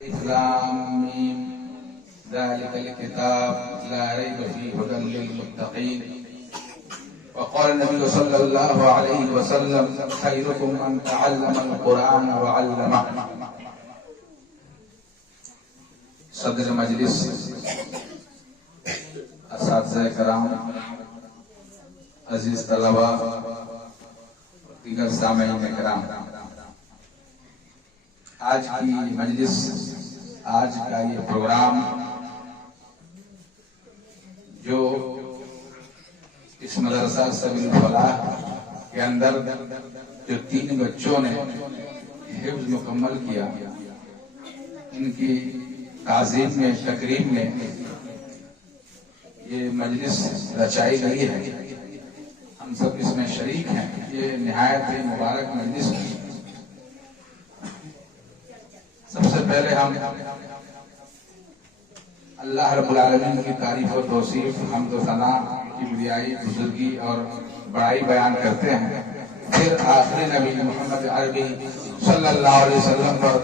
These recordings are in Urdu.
لام میم ذلك الكتاب لا ريب فيه هدى للمتقين. وقال النبي صلى الله عليه وسلم خيركم من تعلم القرآن وعلمه. صدر مجلس، اساتذہ کرام، عزیز طلبہ، دیگر سامعین کرام، آج کی مجلس، آج کا یہ پروگرام جو اس مدرسہ سبیل الفلاح کے اندر جو 3 بچوں نے حفظ مکمل کیا، ان کی تعظیم میں، تقریب میں یہ مجلس رچائی گئی ہے. ہم سب اس میں شریک ہیں. یہ نہایت ہی مبارک مجلس ہے. سب سے پہلے ہم اللہ رب العالمین کی تعریف و توصیف، حمد و ثنا، کبریائی، بزرگی اور بڑائی بیان کرتے ہیں. پھر آخری نبی محمد عربی صلی اللہ علیہ وسلم پر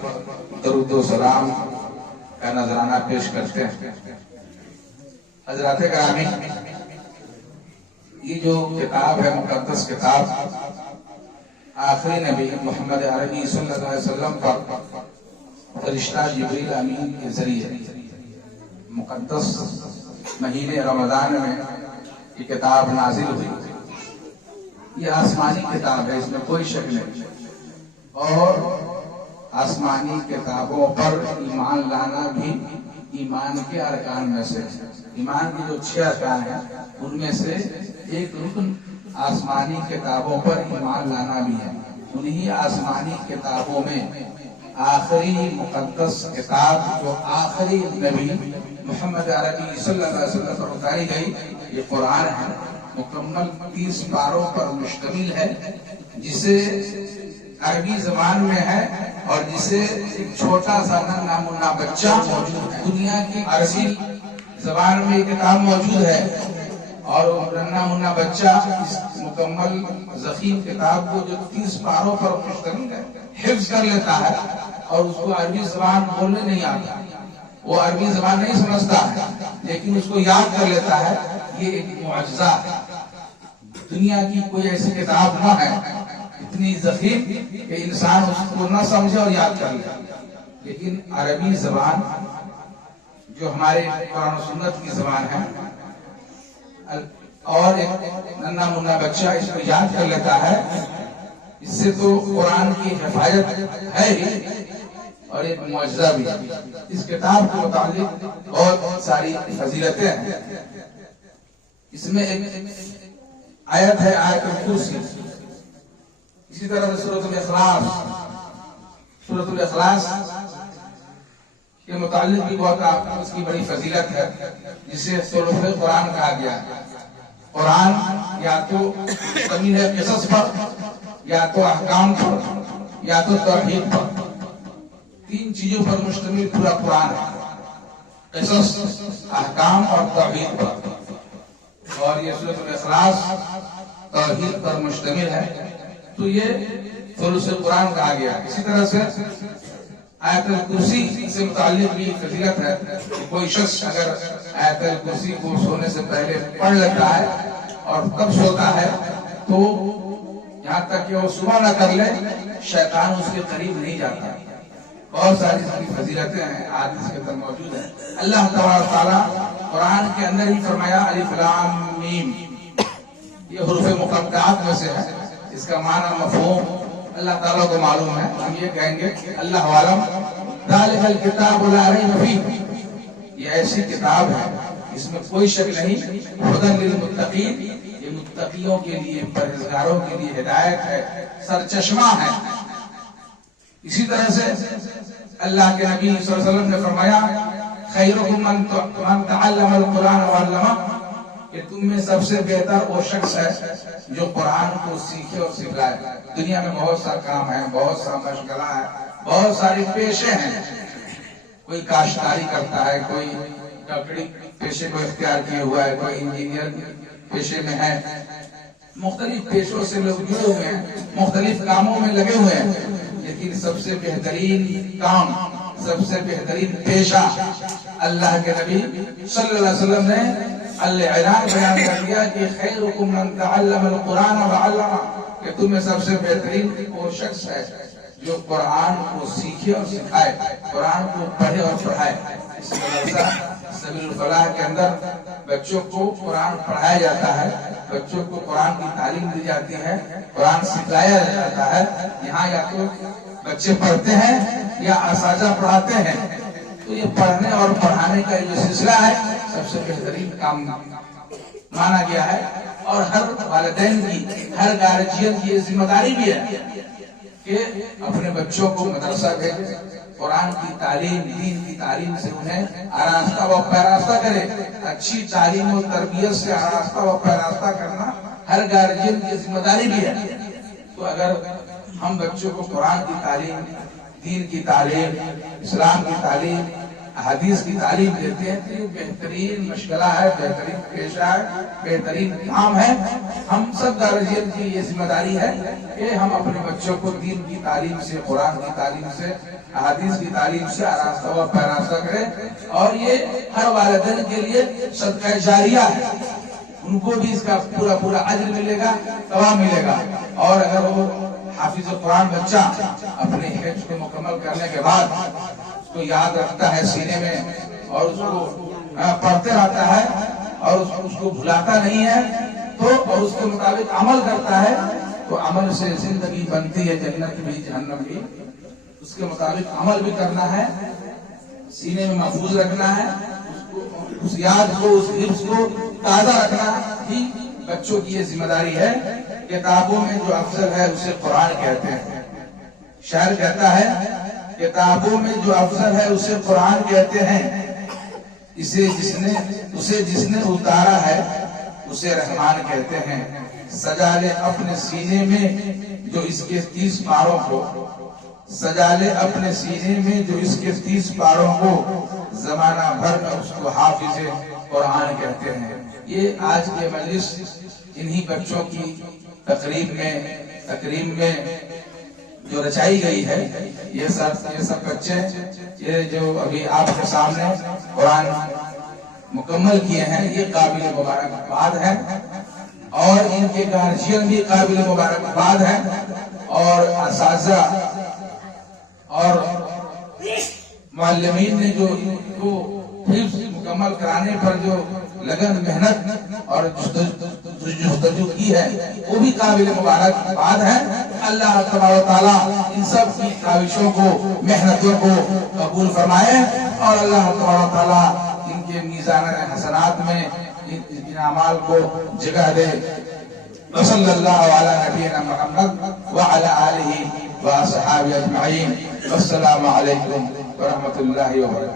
درود و سلام کا نذرانہ پیش کرتے ہیں. حضرات گرامی، یہ جو کتاب ہے، مقدس کتاب، آخری نبی محمد عربی صلی اللہ علیہ وسلم پر فرشتہ جبریل امین کے ذریعے مقدس مہینے رمضان میں یہ کتاب نازل ہوئی. یہ آسمانی کتاب ہے، اس میں کوئی شک نہیں. اور آسمانی کتابوں پر ایمان لانا بھی ایمان کے ارکان میں سے، ایمان کی جو 6 ارکان ہیں ان میں سے ایک رکن آسمانی کتابوں پر ایمان لانا بھی ہے. انہی آسمانی کتابوں میں آخری مقدس کتاب جو آخری نبی محمد عربی صلی اللہ علیہ وسلم پر اتاری گئی، یہ قرآن ہے. مکمل 30 پاروں پر مشتمل ہے، جسے عربی زبان میں ہے اور جسے ایک چھوٹا سا ننھا منا بچہ موجود ہے. دنیا کی عربی زبان میں یہ کتاب موجود ہے اور ننھا منا بچہ اس مکمل ضخیم کتاب کو جو 30 پاروں پر مشتمل ہے حفظ کر لیتا ہے. اور اس کو عربی زبان بولنے نہیں آتا، وہ عربی زبان نہیں سمجھتا ہے، لیکن اس کو یاد کر لیتا ہے. یہ ایک معجزہ ہے. دنیا کی کوئی ایسی کتاب نہ ہے اتنی ضخیم کہ انسان اس کو نہ سمجھے اور یاد کر لے. لیکن عربی زبان جو ہمارے قرآن و سنت کی زبان ہے، اور ایک ننھا منا بچہ اس کو یاد کر لیتا ہے، اس سے تو قرآن کی حفاظت ہے ہی اور ایک معجزہ بھی. اس کتاب کے متعلق بہت ساری فضیلتیں ہیں. اس میں ایک آیت ہے، آیت الکرسی. اسی طرح سے سورۃ الاخلاص، سورۃ الاخلاص کے متعلق بھی بہت اس کی بڑی فضیلت ہے، جسے ثلث قرآن کہا گیا ہے. قرآن یا تو مشتمل ہے قصص پر، یا تو احکام پر، یا تو توحید پر. 3 چیزوں پر مشتمل پورا قرآن ہے، قصص، احکام اور توحید پر. اور یہ سورۃ الاخلاص توحید پر مشتمل ہے، تو یہ ثلث قرآن کہا گیا. اسی طرح سے آیت الکرسی سے متعلق بھی فضیلت ہے کہ کوئی شخص اگر آیت الکرسی کو سونے سے پہلے پڑھ لیتا ہے اور تب سوتا ہے تو یہاں تک کہ وہ صبح نہ کر لے، شیطان اس کے قریب نہیں جاتا. بہت ساری فضیلتیں ہیں، آج اس کے اندر موجود ہیں. اللہ تبارک و تعالیٰ قرآن کے اندر ہی فرمایا الف لام میم، یہ حروف مقطعات میں سے ہے. اس کا معنی مفہوم اللہ تعالیٰ کو معلوم ہے. ہم یہ کہیں گے کہ اللہ عالم ذالک الکتاب لا ریب فیہ، یہ ایسی کتاب ہے اس میں کوئی شک نہیں. ھدی للمتقین، یہ متقیوں کے لیے، پرہیزگاروں کے لیے ہدایت ہے، سرچشمہ ہے. اسی طرح سے اللہ کے نبی صلی اللہ علیہ وسلم نے فرمایا خیرکم من تعلم القرآن وعلمہ، کہ تم میں سب سے بہتر وہ شخص ہے جو قرآن کو سیکھے اور سکھائے. دنیا میں بہت سا کام ہے، بہت سا مشغلہ ہے، بہت سارے پیشے ہیں. کوئی کاشتکاری کرتا ہے، کوئی ڈاکٹری پیشے کو اختیار کیے ہوا ہے، کوئی انجینئر پیشے میں ہے. مختلف پیشوں سے لوگ جڑے ہوئے ہیں، مختلف کاموں میں لگے ہوئے ہیں. لیکن سب سے بہترین کام، سب سے بہترین پیشہ اللہ کے نبی صلی اللہ علیہ وسلم نے اعلان بیان کر دیا کہ خیرکم من تعلم القرآن وعلمہ، کہ تم میں سب سے بہترین وہ شخص ہے جو قرآن کو سیکھے اور سکھائے، قرآن کو پڑھے اور پڑھائے۔ اس مدرسہ سبیل الفلاح کے اندر بچوں کو قرآن پڑھایا جاتا ہے، بچوں کو قرآن کی تعلیم دی جاتی ہے، قرآن سکھایا جاتا ہے۔ یہاں یا تو بچے پڑھتے ہیں یا اساتذہ پڑھاتے ہیں، تو یہ پڑھنے اور پڑھانے کا جو سلسلہ ہے سب سے بہترین کام مانا گیا ہے، اور ہر والدین کی، ہر گارجین کی یہ ذمہ داری بھی ہے کہ اپنے بچوں کو مدرسہ بھیجے، قرآن کی تعلیم، دین کی تعلیم سے انہیں آراستہ و پیراستہ کرے۔ اچھی تعلیم و تربیت سے آراستہ و پیراستہ کرنا ہر گارجین کی ذمہ داری بھی ہے۔ تو اگر ہم بچوں کو قرآن کی تعلیم، دین کی تعلیم، اسلام کی تعلیم، حدیث کی تعلیم دیتے ہیں تو یہ بہترین مشغلہ ہے، بہترین پیشہ ہے، بہترین کام ہے۔ ہم سب گارجین کی یہ ذمہ داری ہے کہ ہم اپنے بچوں کو دین کی تعلیم سے، قرآن کی تعلیم سے، حدیث کی تعلیم سے آراستہ و پیراستہ کریں، اور یہ ہر والدین کے لیے صدقہ جاریہ ہے، ان کو بھی اس کا پورا پورا اجر ملے گا، ثواب ملے گا۔ اور اگر وہ حافظ قرآن بچہ اپنے حفظ کو مکمل کرنے کے بعد اس کو یاد رکھتا ہے سینے میں، اور اس کو پڑھتے رہتا ہے اور اس کو بھلاتا نہیں ہے، تو اور اس کے مطابق عمل کرتا ہے، تو عمل سے زندگی بنتی ہے، جنت بھی جہنم بھی۔ اس کے مطابق عمل بھی کرنا ہے، سینے میں محفوظ رکھنا ہے، اس یاد کو، اس حفظ کو تازہ رکھنا بھی بچوں کی یہ ذمہ داری ہے۔ کتابوں میں جو افضل ہے اسے قرآن کہتے ہیں۔ شاعر کہتا ہے کتابوں میں جو افضل ہے اسے قرآن کہتے ہیں، اسے جس نے اتارا ہے اسے رحمان کہتے ہیں۔ سجا لے اپنے سینے میں جو اس کے 30 پاروں کو، سجا لے اپنے سینے میں جو اس کے 30 پاروں کو، زمانہ بھر میں اس کو حافظ قرآن کہتے ہیں۔ یہ آج کے مجلس انہی بچوں کی تقریب میں جو رچائی گئی ہے، یہ سب بچے یہ جو ابھی آپ کے سامنے قرآن مکمل کیے ہیں، یہ قابل مبارکباد ہے، اور ان کے گارجین بھی قابل مبارکباد ہے، اور اساتذہ اور معلمین نے جو ان کو حفظ مکمل کرانے پر جو لگن، محنت اور جستجو کی ہے، وہ بھی قابل مبارکباد ہے۔ اللہ تبارک و تعالیٰ ان سب کی کاوشوں کو، محنتوں کو قبول فرمائے، اور اللہ تبارک و تعالیٰ ان کے میزان حسنات میں ان اعمال کو جگہ دے۔ وصلی اللہ علی نبینا محمد وعلی آلہ واصحابہ اجمعین۔ والسلام علیکم ورحمۃ اللہ وبرکاتہ۔